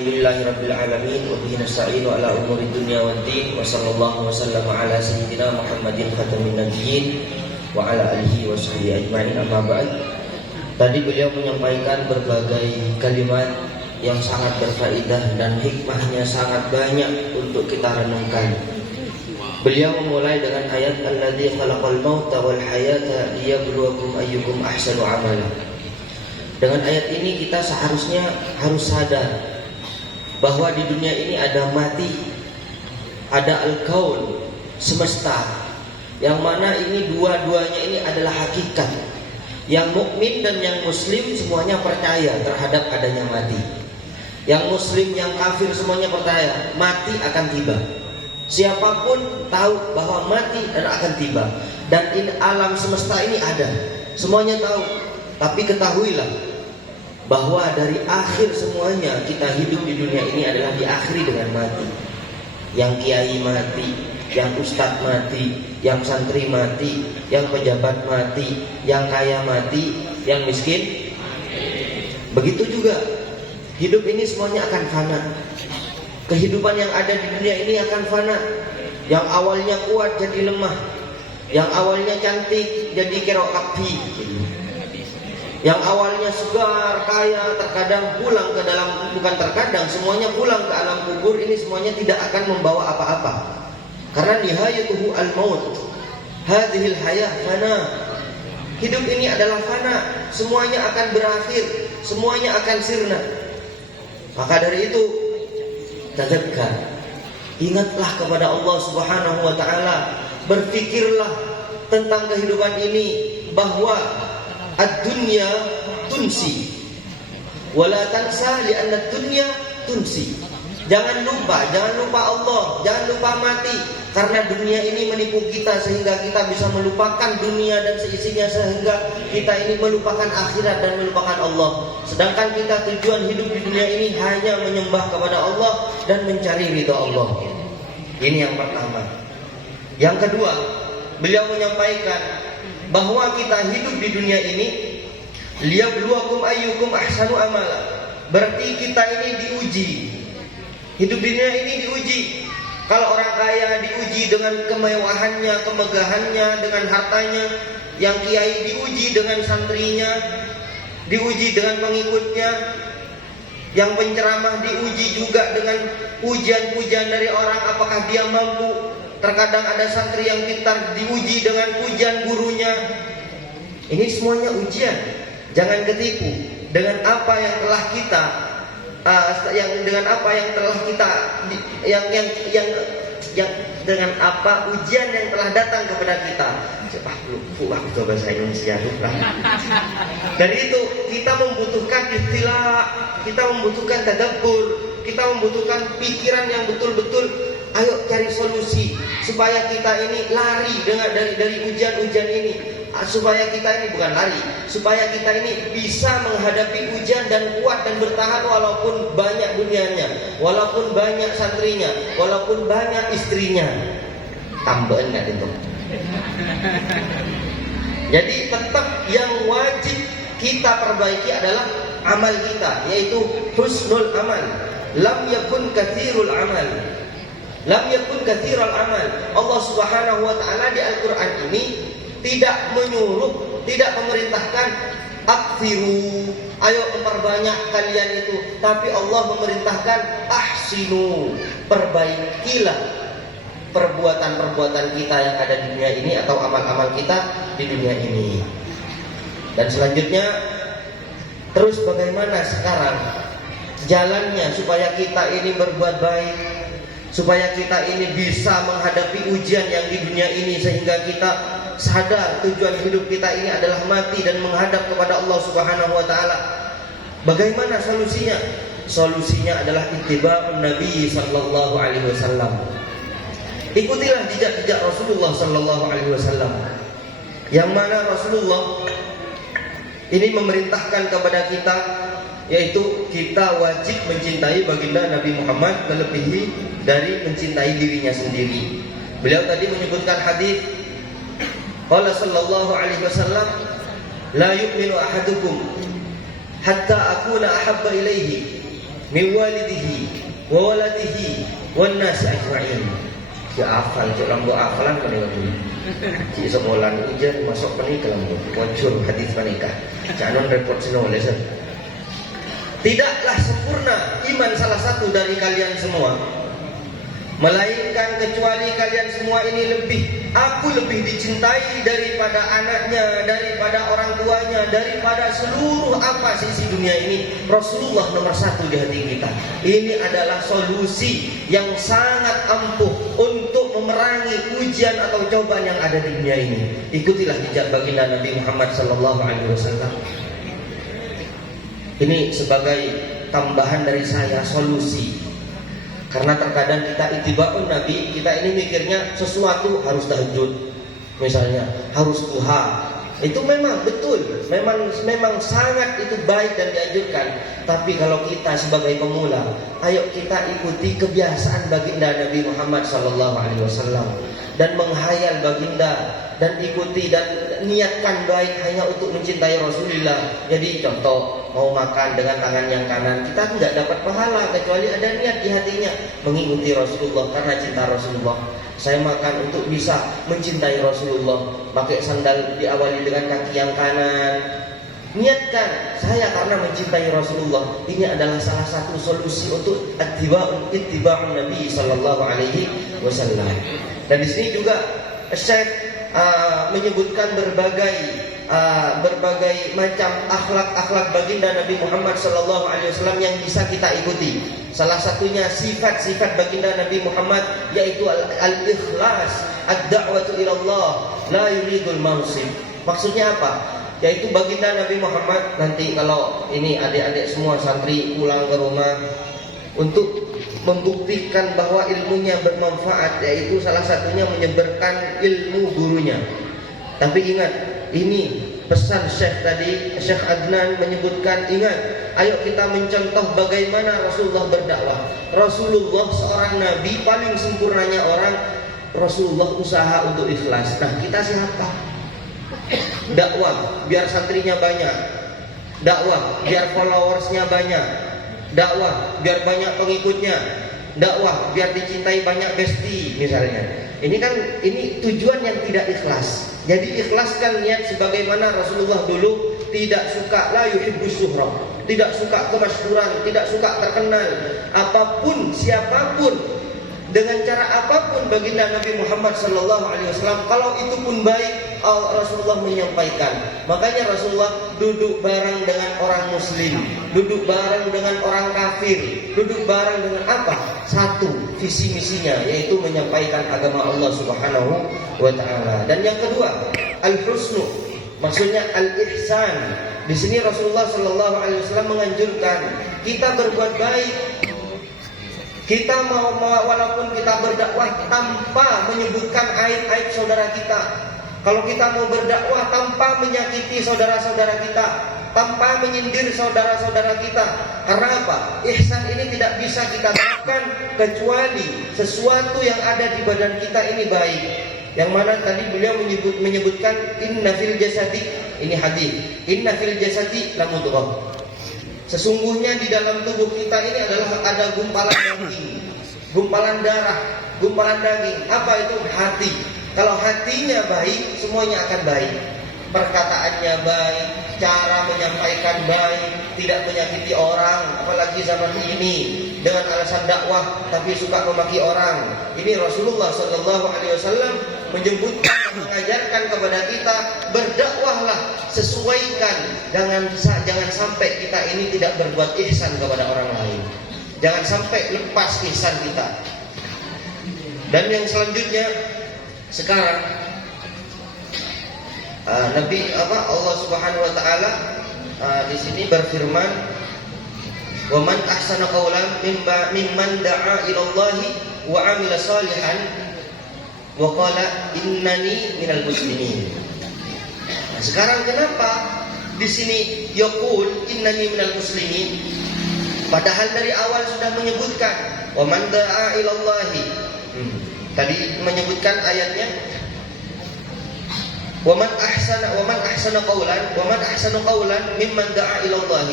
Alhamdulillahirabbil alamin wa bihi nasta'inu ala umuri dunya waddin wa sallallahu wa sallama ala sayyidina Muhammadin khatamin nabiyyin wa ala alihi wa sahbihi ajma'in, amma ba'd. Tadi beliau menyampaikan berbagai kalimat yang sangat berfaedah dan hikmahnya sangat banyak untuk kita renungkan. Beliau memulai dengan ayat alladzi khalaqal mauta wal hayata liyabluwakum ayyukum ahsanu amala. Dengan ayat ini kita seharusnya harus sadar bahwa di dunia ini ada mati, ada al-kaun, semesta, yang mana ini dua-duanya ini adalah hakikat. Yang mukmin dan yang muslim semuanya percaya terhadap adanya mati. Yang muslim, yang kafir semuanya percaya mati akan tiba. Siapapun tahu bahwa mati dan akan tiba. Dan in alam semesta ini ada, semuanya tahu. Tapi ketahuilah bahwa dari akhir semuanya kita hidup di dunia ini adalah diakhiri dengan mati. Yang kiai mati, yang ustadz mati, yang santri mati, yang pejabat mati, yang kaya mati, yang miskin mati. Begitu juga hidup ini semuanya akan fana. Kehidupan yang ada di dunia ini akan fana. Yang awalnya kuat jadi lemah, yang awalnya cantik jadi kerok api, yang awalnya segar, kaya, terkadang pulang ke dalam, bukan terkadang, semuanya pulang ke alam kubur. Ini semuanya tidak akan membawa apa-apa. Karena nihayatuhu al-maut. Hadhil hayah fana. Hidup ini adalah fana, semuanya akan berakhir, semuanya akan sirna. Maka dari itu, tadzakkar, ingatlah kepada Allah Subhanahu wa taala, berfikirlah tentang kehidupan ini bahwa ad-dunya tunsi wala tansa li'anna ad-dunya tunsi. Jangan lupa Allah, jangan lupa mati, karena dunia ini menipu kita sehingga kita bisa melupakan dunia dan seisinya, sehingga kita ini melupakan akhirat dan melupakan Allah. Sedangkan kita tujuan hidup di dunia ini hanya menyembah kepada Allah dan mencari ridha Allah. Ini yang pertama. Yang kedua, beliau menyampaikan bahwa kita hidup di dunia ini liyabluwakum ayyukum ahsanu amala. Berarti kita ini diuji. Hidup di dunia ini diuji. Kalau orang kaya diuji dengan kemewahannya, kemegahannya, dengan hartanya. Yang kiai diuji dengan santrinya, diuji dengan pengikutnya. Yang penceramah diuji juga dengan pujian-pujian dari orang, apakah dia mampu. Terkadang ada santri yang pintar diuji dengan pujian gurunya. Ini semuanya ujian. Jangan ketipu dengan apa yang telah kita dengan apa yang telah kita dengan apa ujian yang telah datang kepada kita. Itu bahasa Indonesia. Dari itu kita membutuhkan istilah, kita membutuhkan tadabbur, kita membutuhkan pikiran yang betul-betul. Ayo cari solusi supaya kita ini lari dari ujian-ujian ini, supaya kita ini bukan lari, supaya kita ini bisa menghadapi ujian dan kuat dan bertahan walaupun banyak dunianya, walaupun banyak santrinya, walaupun banyak istrinya. Tambahan nggak itu? Jadi tetap yang wajib kita perbaiki adalah amal kita, yaitu husnul amal. Lam yakun katsirul amal. Lam yakun katsiral amal. Allah Subhanahu wa taala di Al-Qur'an ini tidak menyuruh, tidak memerintahkan aktsiru, ayo memperbanyak kalian itu, tapi Allah memerintahkan ahsinu, perbaikilah perbuatan-perbuatan kita yang ada di dunia ini atau amal-amal kita di dunia ini. Dan selanjutnya, terus bagaimana sekarang jalannya supaya kita ini berbuat baik, supaya kita ini bisa menghadapi ujian yang di dunia ini, sehingga kita sadar tujuan hidup kita ini adalah mati dan menghadap kepada Allah Subhanahu wa taala. Bagaimana solusinya? Solusinya adalah ittiba'un Nabi sallallahu alaihi wasallam. Ikutilah jejak-jejak Rasulullah sallallahu alaihi wasallam. Yang mana Rasulullah ini memerintahkan kepada kita, yaitu kita wajib mencintai baginda Nabi Muhammad melebihi dari mencintai dirinya sendiri. Beliau tadi menyebutkan hadis, qala sallallahu alaihi wasallam, la yu'minu ahadukum hatta akuna ahabba ilaihi min walidihi wa waladihi wan nas ajma'in. Ya hafal, cok lambo hafalan kan itu. Ci sekolah ujian masuk penikah lambo. Wancur hadis menikah. Jangan repot sinoles. Tidaklah sempurna iman salah satu dari kalian semua, melainkan kecuali kalian semua ini aku lebih dicintai daripada anaknya, daripada orang tuanya, daripada seluruh apa sisi dunia ini. Rasulullah nomor satu di hati kita. Ini adalah solusi yang sangat ampuh untuk memerangi ujian atau cobaan yang ada di dunia ini. Ikutilah jejak baginda Nabi Muhammad SAW. Ini sebagai tambahan dari saya, solusi. Karena terkadang kita itiba'un Nabi, kita ini mikirnya sesuatu harus tahajud, misalnya harus duha. Itu memang betul, memang sangat itu baik dan dianjurkan. Tapi kalau kita sebagai pemula, ayo kita ikuti kebiasaan baginda Nabi Muhammad SAW dan menghayal baginda dan ikuti dan niatkan baik hanya untuk mencintai Rasulullah. Jadi contoh, mau makan dengan tangan yang kanan, kita tidak dapat pahala kecuali ada niat di hatinya mengikuti Rasulullah karena cinta Rasulullah. Saya makan untuk bisa mencintai Rasulullah, pakai sandal diawali dengan kaki yang kanan. Niatkan saya karena mencintai Rasulullah. Ini adalah salah satu solusi untuk ittiba'un Nabi sallallahu alaihi wasallam. Dan di sini juga Syekh menyebutkan berbagai macam akhlak baginda Nabi Muhammad sallallahu alaihi wasallam yang bisa kita ikuti. Salah satunya sifat-sifat baginda Nabi Muhammad yaitu al-ikhlas, ad-da'watu ila Allah, la yuridul mansib. Maksudnya apa? Yaitu baginda Nabi Muhammad, nanti kalau ini adik-adik semua santri pulang ke rumah, untuk membuktikan bahwa ilmunya bermanfaat, yaitu salah satunya menyebarkan ilmu gurunya. Tapi ingat, ini pesan Syekh tadi, Syekh Adnan menyebutkan, ingat, ayo kita mencontoh bagaimana Rasulullah berdakwah. Rasulullah seorang nabi, paling sempurnanya orang, Rasulullah usaha untuk ikhlas. Nah, kita siapa? Dakwah biar santrinya banyak, dakwah biar followersnya banyak, dakwah biar banyak pengikutnya, dakwah biar dicintai banyak besti misalnya. Ini tujuan yang tidak ikhlas. Jadi ikhlaskan niat sebagaimana Rasulullah dulu tidak suka, la yuhibbus syuhra, tidak suka kemasyhuran, tidak suka terkenal. Apapun, siapapun, dengan cara apapun baginda Nabi Muhammad SAW, kalau itu pun baik, Rasulullah menyampaikan. Makanya Rasulullah duduk bareng dengan orang muslim, duduk bareng dengan orang kafir, duduk bareng dengan apa? Satu visi misinya, yaitu menyampaikan agama Allah Subhanahu wa taala. Dan yang kedua, al-husnu, maksudnya al-ihsan. Di sini Rasulullah SAW menganjurkan kita berbuat baik. Kita mau walaupun kita berdakwah tanpa menyebutkan aib-aib saudara kita. Kalau kita mau berdakwah tanpa menyakiti saudara-saudara kita, tanpa menyindir saudara-saudara kita. Karena apa? Ihsan ini tidak bisa kita terapkan kecuali sesuatu yang ada di badan kita ini baik. Yang mana tadi beliau menyebutkan inna fil jasadi, ini hadis. Inna fil jasadi la mudghah. Sesungguhnya di dalam tubuh kita ini adalah ada gumpalan daging, gumpalan darah, gumpalan daging. Apa itu? Hati. Kalau hatinya baik, semuanya akan baik. Perkataannya baik, cara menyampaikan baik, tidak menyakiti orang, apalagi zaman ini dengan alasan dakwah tapi suka memaki orang. Ini Rasulullah SAW menyebutkan dan mengajarkan kepada kita, berdakwahlah, sesuaikan, jangan sampai kita ini tidak berbuat ihsan kepada orang lain. Jangan sampai lepas ihsan kita. Dan yang selanjutnya sekarang Allah Subhanahu wa taala di sini berfirman, "Wa man ahsana qawlan mimman da'a ila Allah wa 'amila salihan wa qala innani minal muslimin." Nah, sekarang kenapa di sini yaqul innani minal muslimin? Padahal dari awal sudah menyebutkan wa man da'a ila Allah. Tadi menyebutkan ayatnya wa man ahsana qawlan mimman da'a ila Allah.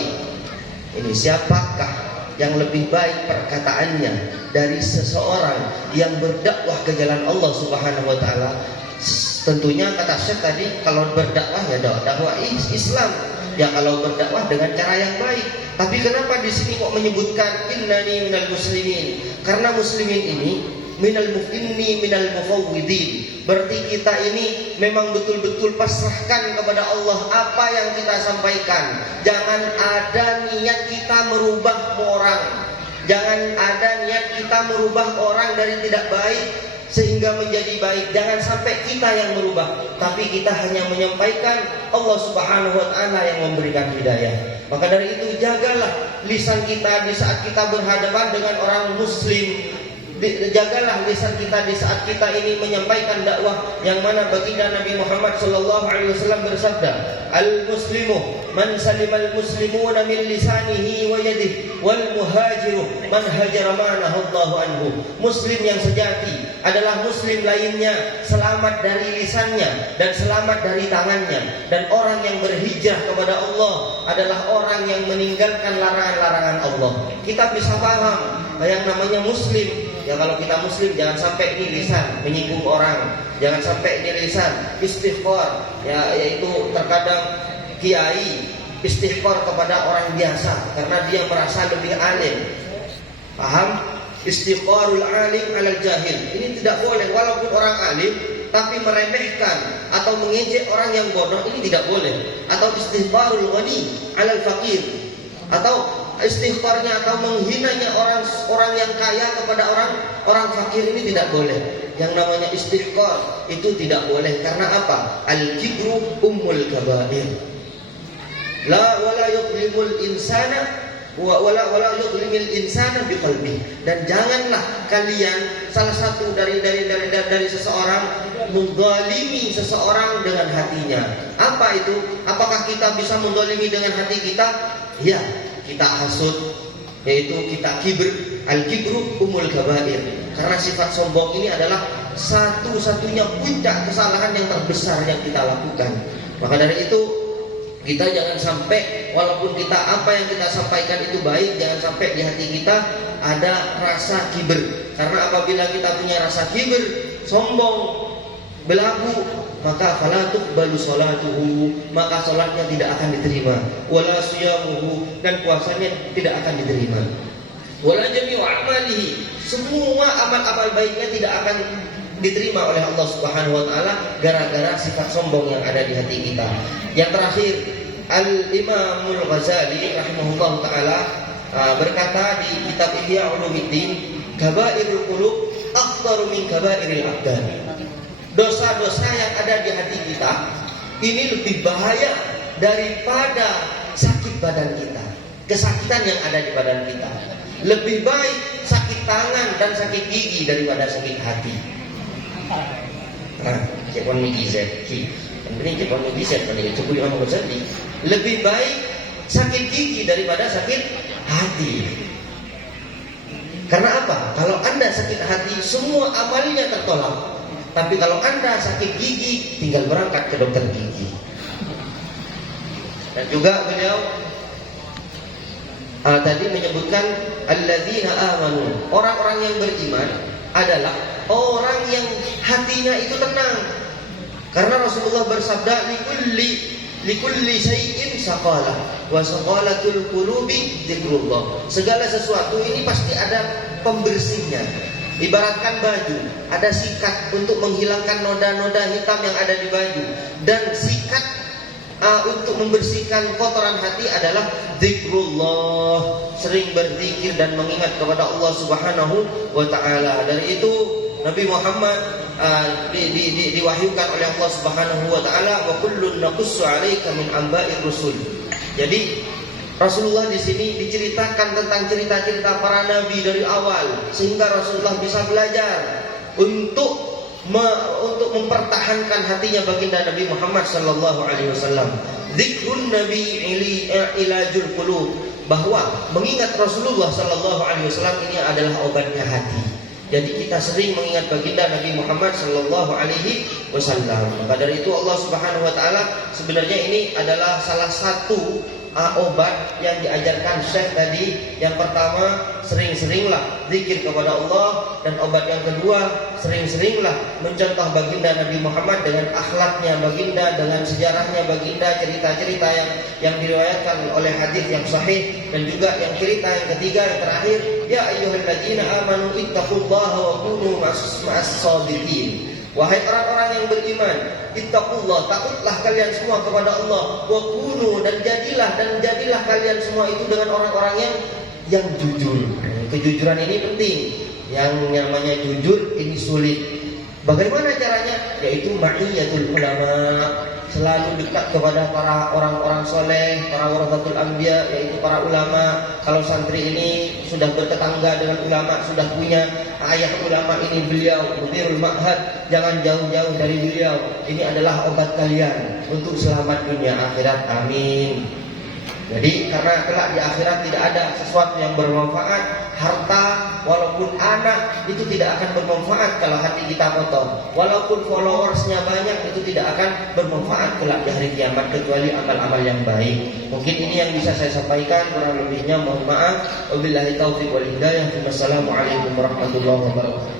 Ini siapakah yang lebih baik perkataannya dari seseorang yang berdakwah ke jalan Allah Subhanahu wa taala. Tentunya kata Syekh tadi, kalau berdakwah ya dakwah Islam. Ya kalau berdakwah dengan cara yang baik. Tapi kenapa di sini kok menyebutkan innani minal muslimin? Karena muslimin ini minal mufawwidin. Berarti kita ini memang betul-betul pasrahkan kepada Allah apa yang kita sampaikan. Jangan ada niat kita merubah orang. Jangan ada niat kita merubah orang dari tidak baik sehingga menjadi baik. Jangan sampai kita yang merubah, tapi kita hanya menyampaikan. Allah Subhanahu wa taala yang memberikan hidayah. Maka dari itu jagalah lisan kita di saat kita berhadapan dengan orang muslim. Jagalah lisan kita di saat kita ini menyampaikan dakwah, yang mana baginda Nabi Muhammad sallallahu alaihi wasallam bersabda, "Al-muslimu man salimal muslimuna min lisanihi wa yadihi wal muhajiru man hajara ma nahallahu anhu." Muslim yang sejati adalah muslim lainnya selamat dari lisannya dan selamat dari tangannya, dan orang yang berhijrah kepada Allah adalah orang yang meninggalkan larangan-larangan Allah. Kita bisa paham yang namanya muslim. Ya kalau kita muslim jangan sampai ini lisan menyinggung orang, jangan sampai ini lisan istighfar, ya yaitu terkadang kiai istighfar kepada orang biasa karena dia merasa lebih alim. Paham? Istighfarul alim alal jahil. Ini tidak boleh, walaupun orang alim tapi meremehkan atau mengejek orang yang bodoh, ini tidak boleh. Atau istighfarul ghani alal fakir, atau istighfarnya atau menghinanya orang yang kaya kepada orang fakir, ini tidak boleh. Yang namanya istighfar itu tidak boleh. Karena apa? Al-kibru ummul kabair. La wala yudlimul insana wala yudlimil insana biqalbi. Dan janganlah kalian salah satu dari seseorang mendolimi seseorang dengan hatinya. Apa itu? Apakah kita bisa mendolimi dengan hati kita? Ya, kita hasud, yaitu kita kibr. Al-kibru umul kabair. Karena sifat sombong ini adalah satu-satunya puncak kesalahan yang terbesar yang kita lakukan. Maka dari itu kita jangan sampai, walaupun kita apa yang kita sampaikan itu baik, jangan sampai di hati kita ada rasa kibr. Karena apabila kita punya rasa kibr, sombong, belagu, maka fala tuqbalu salatuhu, maka salatnya tidak akan diterima, wala siyamuhu, dan puasanya tidak akan diterima, wala jami'u amalihi, semua amal-amal baiknya tidak akan diterima oleh Allah Subhanahu wa taala gara-gara sifat sombong yang ada di hati kita. Yang terakhir, Al-Imamul Ghazali rahimahullah taala berkata di kitab Ihya Ulumuddin, kabairul qulub akhtaru min kabairil abdan. Dosa-dosa yang ada di hati kita ini lebih bahaya daripada sakit badan kita, kesakitan yang ada di badan kita. Lebih baik sakit tangan dan sakit gigi daripada sakit hati. Lebih baik sakit gigi daripada sakit hati. Karena apa? Kalau Anda sakit hati, semua amalnya tertolak. Tapi kalau Anda sakit gigi, tinggal berangkat ke dokter gigi. Dan juga beliau tadi menyebutkan alladzina amanu, orang-orang yang beriman adalah orang yang hatinya itu tenang. Karena Rasulullah bersabda, likulli syai'in saqala wa saqalatul qulubi dzikrullah. Segala sesuatu ini pasti ada pembersihnya. Ibaratkan baju, ada sikat untuk menghilangkan noda-noda hitam yang ada di baju, dan sikat untuk membersihkan kotoran hati adalah zikrullah, sering berzikir dan mengingat kepada Allah Subhanahu wa taala. Dari itu Nabi Muhammad diwahyukan oleh Allah Subhanahu wa taala, wa kullun naqussu 'alaika min amba'ir rusul. Jadi Rasulullah di sini diceritakan tentang cerita-cerita para nabi dari awal, sehingga Rasulullah bisa belajar untuk mempertahankan hatinya baginda Nabi Muhammad sallallahu alaihi wasallam. Zikrun Nabi ilajul qulub, bahwa mengingat Rasulullah sallallahu alaihi wasallam ini adalah obatnya hati. Jadi kita sering mengingat baginda Nabi Muhammad sallallahu alaihi wasallam. Maka dari itu Allah Subhanahu wa taala sebenarnya ini adalah salah satu obat yang diajarkan Syekh tadi. Yang pertama, sering-seringlah zikir kepada Allah. Dan obat yang kedua, sering-seringlah mencontoh baginda Nabi Muhammad dengan akhlaknya baginda, dengan sejarahnya baginda, cerita-cerita yang diriwayatkan oleh hadis yang sahih. Dan juga yang cerita yang ketiga, yang terakhir, ya ayyuhalladzina amanu ittaqullaha wa kunu ma'as-shadiqin. Wahai orang-orang yang beriman, ittaqullah, takutlah kalian semua kepada Allah, wa kunu, dan jadilah kalian semua itu dengan orang-orang yang jujur. Kejujuran ini penting. Yang namanya jujur ini sulit. Bagaimana caranya? Yaitu ma'iyatul ulama, selalu dekat kepada para orang-orang soleh, para warathatul anbiya, yaitu para ulama. Kalau santri ini sudah bertetangga dengan ulama, sudah punya ayah ulama, ini beliau mudirul ma'had, jangan jauh-jauh dari beliau. Ini adalah obat kalian untuk selamat dunia akhirat. Amin. Jadi karena kelak di akhirat tidak ada sesuatu yang bermanfaat. Harta walaupun anak itu tidak akan bermanfaat kalau hati kita kotor. Walaupun followersnya banyak itu tidak akan bermanfaat kelak di hari kiamat kecuali amal-amal yang baik. Mungkin ini yang bisa saya sampaikan, kurang lebihnya mohon maaf. Wabillahi taufiq wal hidayah. Wassalamualaikum warahmatullahi wabarakatuh.